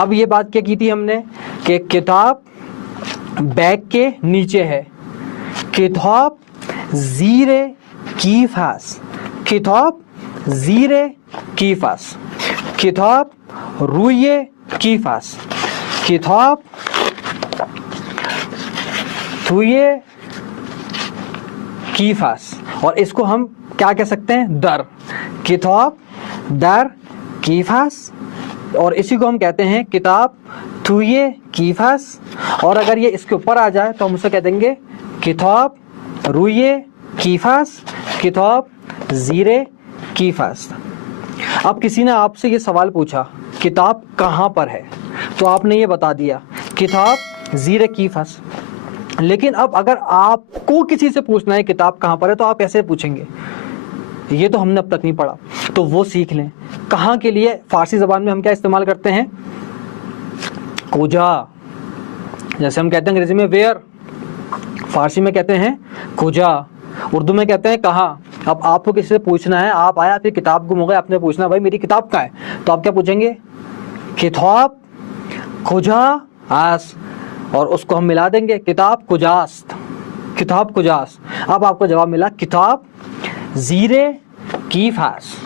اب یہ بات کیا کی تھی ہم نے کہ کتاب بیگ کے نیچے ہے. کتاب زیر کیف است. کتاب زیر کیف است. کتاب روی کیف است. کتاب توی کیف است. اور اس کو ہم کیا کہہ سکتے ہیں؟ در. کتاب در کیف است. اور اسی کو ہم کہتے ہیں کتاب توی کیف است. اور اگر یہ اس کے اوپر آ جائے تو ہم اسے کہہ دیں گے کتاب روی کیف است. کتاب زیر کیف است. اب کسی نے آپ سے یہ سوال پوچھا کتاب کہاں پر ہے، تو آپ نے یہ بتا دیا کتاب زیر کیف است. لیکن اب اگر آپ کو کسی سے پوچھنا ہے کتاب کہاں پر ہے تو آپ ایسے پوچھیں گے. یہ تو ہم نے اب تک نہیں پڑھا، تو وہ سیکھ لیں. کہاں کے لیے فارسی زبان میں ہم کیا استعمال کرتے ہیں؟ کجا. جیسے ہم کہتے ہیں انگریزی میں ویئر، فارسی میں کہتے ہیں کجا، اردو میں کہتے ہیں کہاں. اب آپ کو کسی سے پوچھنا ہے، آپ آیا پھر کتاب گم ہو گئے، آپ نے پوچھنا بھائی میری کتاب کہاں ہے، تو آپ کیا پوچھیں گے؟ کتاب کجا است. اور اس کو ہم ملا دیں گے کتاب کجاست. کتاب کجاست. اب آپ کو جواب ملا کتاب زیر کیف است.